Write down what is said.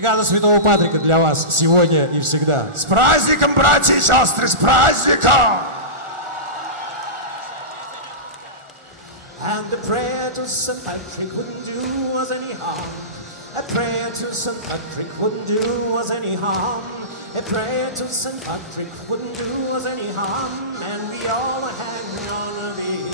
Бригада Святого Патрика для вас сегодня и всегда. С праздником, братья и сестры, с праздником! And the prayer to St. Patrick wouldn't do us any harm. A prayer to St. Patrick wouldn't do us any harm. A prayer to St. Patrick wouldn't do us any harm. And we all hang on the